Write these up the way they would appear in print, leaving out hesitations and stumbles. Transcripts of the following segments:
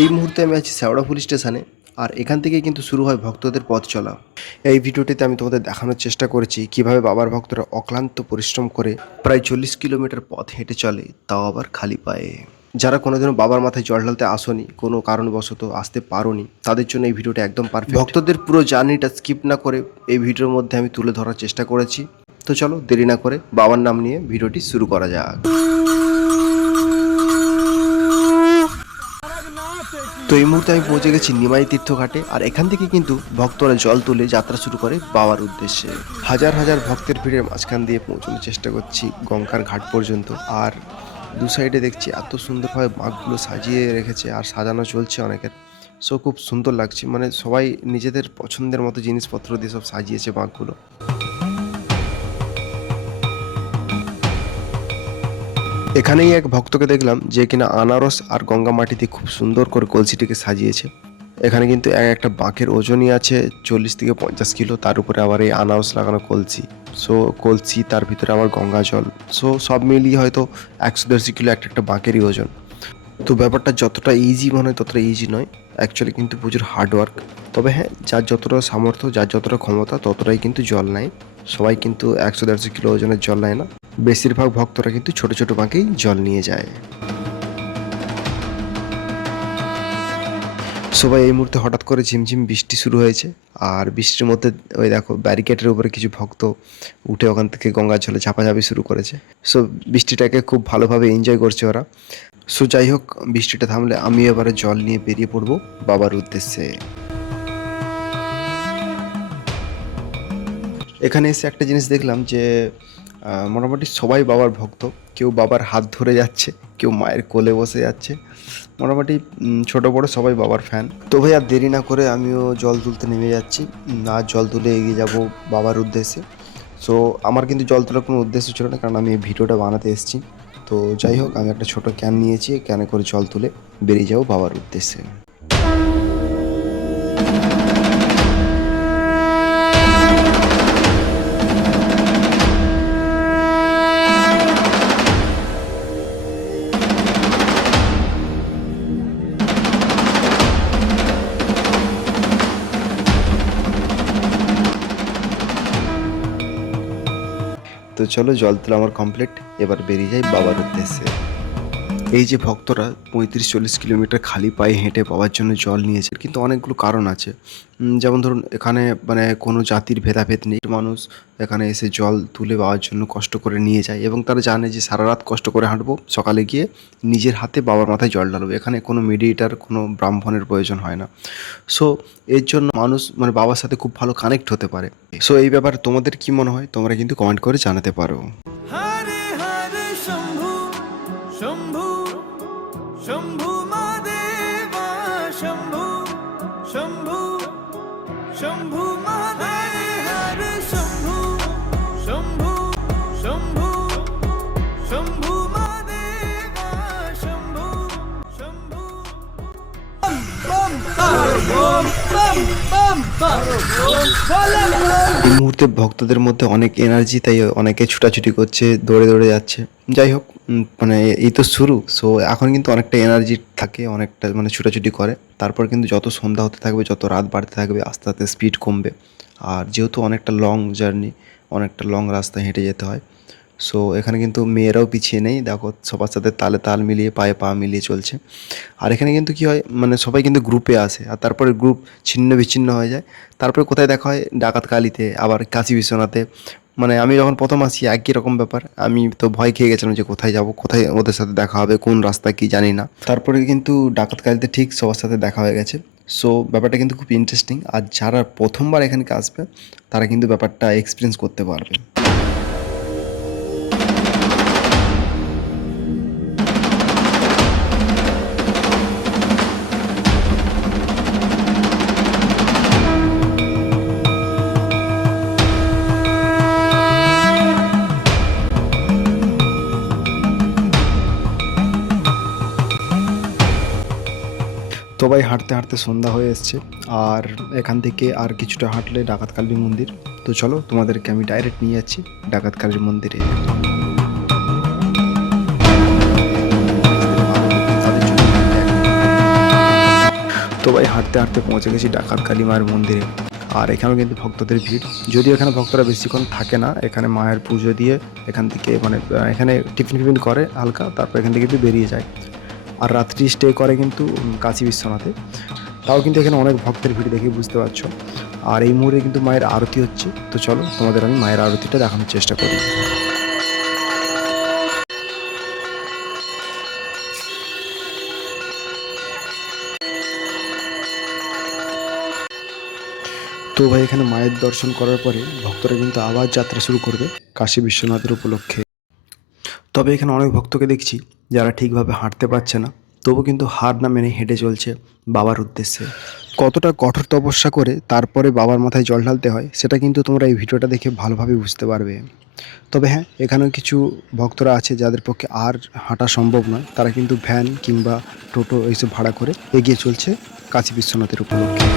এই মুহূর্তে আমি আছি শেওড়া পুলিশ স্টেশনে। আর এখান থেকে কিন্তু শুরু হয় ভক্তদের পথ চলা। এই ভিডিওটিতে আমি তোমাদের দেখানোর চেষ্টা করেছি কিভাবে বাবার ভক্তরা অক্লান্ত পরিশ্রম করে প্রায় 40 কিলোমিটার পথ হেঁটে চলে, তাও আবার খালি পায়ে। যারা কোনোদিনও বাবার মাথায় জল ঢালতে আসোনি, কোনো কারণবশত আসতে পারোনি, তাদের জন্য এই ভিডিওটা একদম পারফেক্ট। ভক্তদের পুরো জার্নিটা স্কিপ না করে এই ভিডিওর মধ্যে আমি তুলে ধরার চেষ্টা করেছি। তো চলো দেরি না করে বাবার নাম নিয়ে ভিডিওটি শুরু করা যাক। তো এই মুহূর্তে আমি পৌঁছে গেছি নিমাই তীর্থঘাটে। আর এখান থেকে কিন্তু ভক্তরা জল তুলে যাত্রা শুরু করে বাবার উদ্দেশ্যে। হাজার হাজার ভক্তের ভিড়ের মাঝখান দিয়ে পৌঁছানোর চেষ্টা করছি গঙ্গার ঘাট পর্যন্ত। আর দু সাইডে দেখছি এত সুন্দরভাবে বাঁকগুলো সাজিয়ে রেখেছে আর সাজানো চলছে অনেকের। সো খুব সুন্দর লাগছে, মানে সবাই নিজেদের পছন্দের মতো জিনিসপত্র দিয়ে সব সাজিয়েছে বাঁকগুলো। এখানেই এক ভক্তকে দেখলাম যে কিনা আনারস আর গঙ্গা মাটিতে খুব সুন্দর করে কলসিটিকে সাজিয়েছে। এখানে কিন্তু একটা বাঁকের ওজনই আছে 40 থেকে 50 কিলো, তার উপরে আবার এই আনারস লাগানো কলসি। সো কলসি, তার ভিতরে আবার গঙ্গা জল, সো সব মিলিয়ে হয়তো 100-150 কিলো একটা বাঁকেরই ওজন। তো ব্যাপারটা যতটা ইজি মনে হয় ততটা ইজি নয়, অ্যাকচুয়ালি কিন্তু প্রচুর হার্ডওয়ার্ক। তবে হ্যাঁ, যার যতটা সামর্থ্য, যার যতটা ক্ষমতা, ততটাই কিন্তু জল নেয়। সবাই কিন্তু 100-150 কিলো ওজনের জল নেয় না। বেশিরভাগ ভক্তরা কিন্তু ছোট ছোট বাঁকেই জল নিয়ে যায়। সবাই এই মুহূর্তে হঠাৎ করে ঝিমঝিম বৃষ্টি শুরু হয়েছে। আর বৃষ্টির মধ্যে ওই দেখো ব্যারিকেডের উপরে কিছু ভক্ত উঠে ওখান থেকে গঙ্গার জলে ঝাপাঝাপি শুরু করেছে। সো বৃষ্টিটাকে খুব ভালোভাবে এনজয় করছে ওরা। সো যাই হোক, বৃষ্টিটা থামলে আমি এবারে জল নিয়ে বেরিয়ে পড়বো বাবার উদ্দেশ্যে। এখানে এসে একটা জিনিস দেখলাম যে মোটামুটি সবাই বাবার ভক্ত। কেউ বাবার হাত ধরে যাচ্ছে, কেউ মায়ের কোলে বসে যাচ্ছে। মোটামুটি ছোট বড় সবাই বাবার ফ্যান। তো ভাই আর দেরি না করে আমিও জল তুলতে নেমে যাচ্ছি। আর জল তুলে এগিয়ে যাব বাবার উদ্দেশ্যে। সো আমার কিন্তু জল তোলার কোনো উদ্দেশ্য ছিল না, কারণ আমি এই ভিডিওটা বানাতে এসেছি। তো যাই হোক, আমি একটা ছোট ক্যান নিয়েছি, ক্যানে করে জল তুলে বেরিয়ে যাব বাবার উদ্দেশ্যে। তো চলো, জল তোলা আমার কমপ্লিট, এবার বেরিয়ে যাই বাবার উদ্দেশ্যে। এই যে ভক্তরা 35-40 কিলোমিটার খালি পায়ে হেঁটে বাবার জন্য জল নিয়েছে, কিন্তু অনেকগুলো কারণ আছে। যেমন ধরুন, এখানে মানে কোনো জাতির ভেদাভেদ নেই। মানুষ এখানে এসে জল তুলে বাবার জন্য কষ্ট করে নিয়ে যায়, এবং তারা জানে যে সারা রাত কষ্ট করে হাঁটবো, সকালে গিয়ে নিজের হাতে বাবার মাথায় জল ঢালবো। এখানে কোনো মিডিয়েটার, কোনো ব্রাহ্মণের প্রয়োজন হয় না। সো এর জন্য মানুষ মানে বাবার সাথে খুব ভালো কানেক্ট হতে পারে। সো এই ব্যাপারে তোমাদের কি মনে হয়, তোমরা কিন্তু কমেন্ট করে জানাতে পারো। হরে হরে শম্ভু শম্ভু শম্ভু মহাদেবা শম্ভু শম্ভু শম্ভু মহাদেব হরে শম্ভু শম্ভু শম্ভু শম্ভু মহাদেবা শম্ভু শম্ভু এই মুহূর্তে ভক্তদের মধ্যে অনেক এনার্জি, তাই অনেকে ছুটাছুটি করছে, দৌড়ে দৌড়ে যাচ্ছে। যাই হোক, মানে এই তো শুরু। সো এখন কিন্তু অনেকটা এনার্জি থাকে, অনেকটা মানে ছুটাছুটি করে। তারপর কিন্তু যত সন্ধ্যা হতে থাকবে, যত রাত বাড়তে থাকবে, আস্তে আস্তে স্পিড কমবে। আর যেহেতু অনেকটা লং জার্নি, অনেকটা লং রাস্তা হেঁটে যেতে হয়, সো এখানে কিন্তু মেয়েরাও পিছিয়ে নেই। দেখো, সবার সাথে তালে তাল মিলিয়ে, পায়ে পা মিলিয়ে চলছে। আর এখানে কিন্তু কী হয়, মানে সবাই কিন্তু গ্রুপে আসে, আর তারপরে গ্রুপ ছিন্ন বিচ্ছিন্ন হয়ে যায়। তারপরে কোথায় দেখা হয়, ডাকাতকালিতে, আবার কাশী বিশ্বনাথে। মানে আমি যখন প্রথম আসি একই রকম ব্যাপার। আমি তো ভয় খেয়ে গেছিলাম যে কোথায় যাব, কোথায় ওদের সাথে দেখা হবে, কোন রাস্তা কি জানি না। তারপরে কিন্তু ডাকাতকালিতে ঠিক সবার সাথে দেখা হয়ে গেছে। সো ব্যাপারটা কিন্তু খুব ইন্টারেস্টিং। আর যারা প্রথমবার এখানে আসবে, তারা কিন্তু ব্যাপারটা এক্সপিরিয়েন্স করতে পারবে। তো ভাই, হাঁটতে হাঁটতে সন্ধ্যা হয়ে এসছে। আর এখান থেকে আর কিছুটা হাঁটলে ডাকাতকালী মন্দির। তো চলো, তোমাদেরকে আমি ডাইরেক্ট নিয়ে যাচ্ছি ডাকাতকালী মন্দিরে। তো ভাই হাঁটতে হাঁটতে পৌঁছে গেছি ডাকাত কালী মায়ের মন্দিরে। আর এখানেও কিন্তু ভক্তদের ভিড়, যদিও এখানে ভক্তরা বেশিক্ষণ থাকে না, এখানে মায়ের পুজো দিয়ে এখান থেকে মানে এখানে টিফিন ফিফিন করে হালকা, তারপর এখান থেকে কিন্তু বেরিয়ে যায়। আর রাত্রি স্টে করে কিন্তু কাশী বিশ্বনাথে। তাও কিন্তু এখানে অনেক ভক্তের ভিড় দেখে বুঝতে পারছো। আর এই মুহূর্তে কিন্তু মায়ের আরতি হচ্ছে, তো চলো তোমাদের আমি মায়ের আরতিটা দেখানোর চেষ্টা করি। তো ভাই এখানে মায়ের দর্শন করার পরে ভক্তরা কিন্তু আবার যাত্রা শুরু করবে কাশী বিশ্বনাথের উপলক্ষে। তবে এখানে অনেক ভক্তকে দেখছি যারা ঠিকভাবে হাঁটতে পারছে না, তবু কিন্তু হার না মেনে হেঁটে চলছে বাবার উদ্দেশ্যে। কতটা কঠোর তপস্যা করে তারপরে বাবার মাথায় জল ঢালতে হয় সেটা কিন্তু তোমরা এই ভিডিওটা দেখে ভালোভাবে বুঝতে পারবে। তবে হ্যাঁ, এখানেও কিছু ভক্তরা আছে যাদের পক্ষে আর হাঁটা সম্ভব নয়, তারা কিন্তু ভ্যান কিংবা টোটো এইসব ভাড়া করে এগিয়ে চলছে কাশী বিশ্বনাথের উপলক্ষে।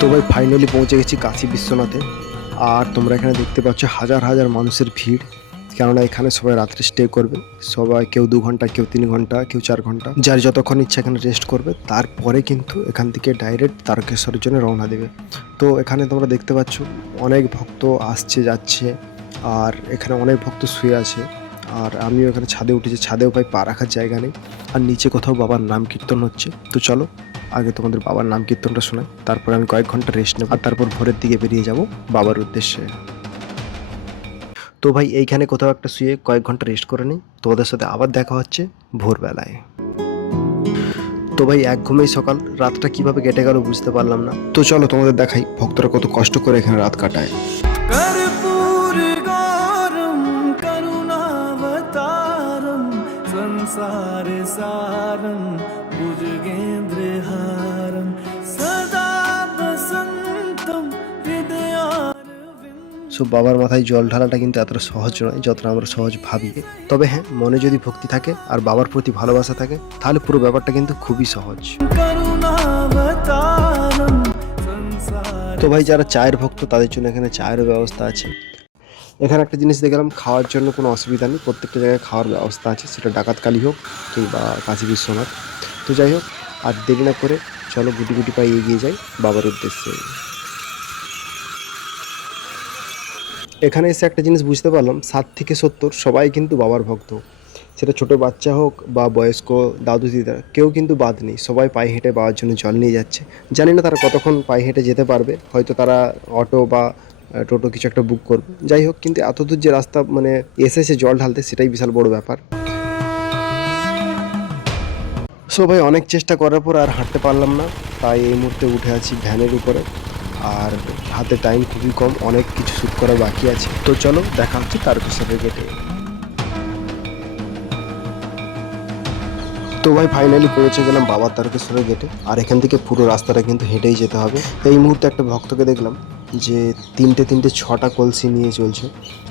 তো ভাই ফাইনালি পৌঁছে গেছি কাশী বিশ্বনাথে। আর তোমরা এখানে দেখতে পাচ্ছ হাজার হাজার মানুষের ভিড়, কেননা এখানে সবাই রাত্রে স্টে করবে। সবাই কেউ 2 ঘন্টা, কেউ 3 ঘন্টা, কেউ 4 ঘন্টা, যার যতক্ষণ ইচ্ছা এখানে রেস্ট করবে। তারপরে কিন্তু এখান থেকে ডাইরেক্ট তারকেশ্বরের জন্য রওনা দেবে। তো এখানে তোমরা দেখতে পাচ্ছ অনেক ভক্ত আসছে যাচ্ছে, আর এখানে অনেক ভক্ত শুয়ে আছে। আর আমিও এখানে ছাদে উঠেছি, ছাদেও ভাই পা রাখার জায়গা নেই। আর নিচে কোথাও বাবার নাম কীর্তন হচ্ছে। তো চলো আগে তোমাদের বাবার নাম কীর্তনটা শোনাই, তারপর আমি কয়েক ঘন্টা রেস্ট নেব, আর তারপর ভোরের দিকে বেরিয়ে যাব বাবার উদ্দেশ্যে। তো ভাই এইখানে কোথাও একটা শুয়ে কয়েক ঘন্টা রেস্ট করে নিই, তোমাদের সাথে আবার দেখা হচ্ছে ভোরবেলায়। তো ভাই এক ঘুমেই সকাল, রাতটা কিভাবে কেটে গেল বুঝতে পারলাম না। তো চলো তোমাদের দেখাই ভক্তরা কত কষ্ট করে এখানে রাত কাটায়। कर्पूर गौरम करुणावतारम संसार सारम भुजगेंद्रहारम सदा वसंतम हृदयारविंद। সো বাবার মাথায় জল ঢালাটা কিন্তু এতটা সহজ নয় যতটা আমরা সহজ ভাবি। তবে হ্যাঁ, মনে যদি ভক্তি থাকে আর বাবার প্রতি ভালোবাসা থাকে তাহলে পুরো ব্যাপারটা কিন্তু খুবই সহজ। करुणावतारम संसार। তো ভাই যারা চায়ের ভক্ত তাদের জন্য এখানে চায়েরও ব্যবস্থা আছে। এখানে একটা জিনিস দেখলাম, খাওয়ার জন্য কোনো অসুবিধা নেই, প্রত্যেকটা জায়গায় খাওয়ার ব্যবস্থা আছে, সেটা ডাকাত কালী হোক কিংবা কাশী বিশ্বনাথ। তো যাই হোক, আর দেরি না করে চলো গুটি গুটি পায়ে এগিয়ে যাই বাবার উদ্দেশ্যে। এখানে এসে একটা জিনিস বুঝতে পারলাম, 60 থেকে 70 সবাই কিন্তু বাবার ভক্ত। সেটা ছোট বাচ্চা হোক বা বয়স্ক দাদু দিদা, কেউ কিন্তু বাদ নেই, সবাই পায়ে হেঁটে বাবার জন্য জল নিয়ে যাচ্ছে। জানি না তারা কতক্ষণ পায়ে হেঁটে যেতে পারবে, হয়তো তারা অটো বা টোটো কিছু একটা বুক করবে। যাই হোক, কিন্তু এত দূর যে রাস্তা মানে এসেছে জল ঢালতে, সেটাই বিশাল বড় ব্যাপার। সো ভাই অনেক চেষ্টা করার পর আর হাঁটতে পারলাম না, তাই এই মুহূর্তে উঠে আছি ভ্যানের উপরে। আর হাতে টাইম খুবই কম, অনেক কিছু শ্যুট করা বাকি আছে। তো চলো দেখা হচ্ছে তারকেশ্বরের গেটে। তো ভাই ফাইনালি পৌঁছে গেলাম বাবার তারকেশ্বরের গেটে। আর এখান থেকে পুরো রাস্তাটা কিন্তু হেঁটেই যেতে হবে। এই মুহূর্তে একটা ভক্তকে দেখলাম যে তিনটে 6টা কলসি নিয়ে চলছে।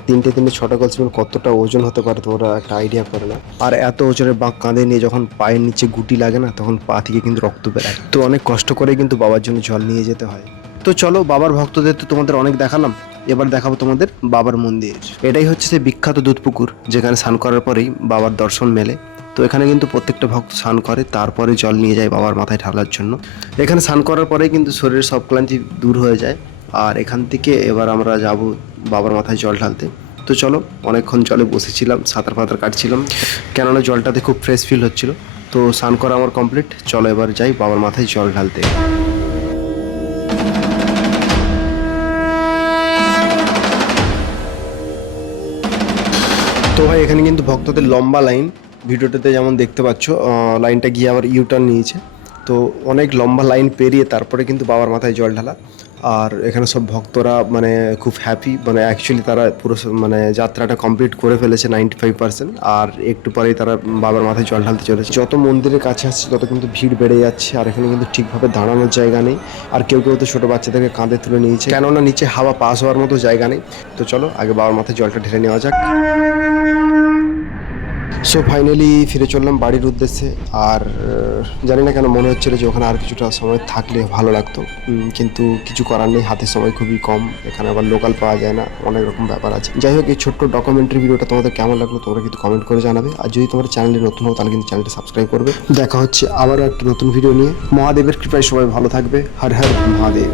তিনটে 6টা কলসি মানে কতটা ওজন হতে পারে তোমরা একটা আইডিয়া করে না। আর এত ওজনের বাঁক কাঁধে নিয়ে যখন পায়ের নিচে গুটি লাগে না, তখন পা থেকে কিন্তু রক্ত বেরায়। তো অনেক কষ্ট করে কিন্তু বাবার জন্য জল নিয়ে যেতে হয়। তো চলো, বাবার ভক্তদের তো তোমাদের অনেক দেখালাম, এবার দেখাবো তোমাদের বাবার মন্দির। এটাই হচ্ছে সেই বিখ্যাত দুধপুকুর, যেখানে স্নান করার পরেই বাবার দর্শন মেলে। তো এখানে কিন্তু প্রত্যেকটা ভক্ত স্নান করে, তারপরে জল নিয়ে যায় বাবার মাথায় ঢালার জন্য। এখানে স্নান করার পরেই কিন্তু শরীরের সব ক্লান্তি দূর হয়ে যায়। আর এখান থেকে এবার আমরা যাব বাবার মাথায় জল ঢালতে। তো চলো, অনেকক্ষণ জলে বসেছিলাম, সাঁতার ফাতার কাটছিলাম, কেননা জলটাতে খুব ফ্রেশ ফিল হচ্ছিল। তো স্নান করা আমার কমপ্লিট, চলো এবার যাই বাবার মাথায় জল ঢালতে। তো ভাই এখানে কিন্তু ভক্তদের লম্বা লাইন, ভিডিওটাতে যেমন দেখতে পাচ্ছ, লাইনটা গিয়ে আবার ইউটার্ন নিয়েছে। তো অনেক লম্বা লাইন পেরিয়ে তারপরে কিন্তু বাবার মাথায় জল ঢালা। আর এখানে সব ভক্তরা মানে খুব হ্যাপি, মানে অ্যাকচুয়ালি তারা পুরো মানে যাত্রাটা কমপ্লিট করে ফেলেছে 95%। আর একটু পরেই তারা বাবার মাথায় জল ঢালতে চলেছে। যত মন্দিরের কাছে আসছে তত কিন্তু ভিড় বেড়ে যাচ্ছে। আর এখানে কিন্তু ঠিকভাবে দাঁড়ানোর জায়গা নেই। আর কেউ কেউ তো ছোটো বাচ্চাদেরকে কাঁধে তুলে নিয়েছে, কেননা নিচে হাওয়া পাস হওয়ার মতো জায়গা নেই। তো চলো আগে বাবার মাথায় জলটা ঢেলে নেওয়া যাক। সো ফাইনালি ফিরে চললাম বাড়ির উদ্দেশ্যে। আর জানি না কেন মনে হচ্ছিল যে ওখানে আর কিছুটা সময় থাকলে ভালো লাগতো, কিন্তু কিছু করার নেই, হাতে সময় খুবই কম, এখানে আবার লোকাল পাওয়া যায় না, অনেক রকম ব্যাপার আছে। যাই হোক, এই ছোট্ট ডকুমেন্টারি ভিডিওটা তোমাদের কেমন লাগলো তোমরা কিন্তু কমেন্ট করে জানাবে। আর যদি তোমার চ্যানেলে নতুন হও তাহলে কিন্তু চ্যানেলটা সাবস্ক্রাইব করবে। দেখা হচ্ছে আবারও একটা নতুন ভিডিও নিয়ে। মহাদেবের কৃপায় সবাই ভালো থাকবে। হর হর মহাদেব।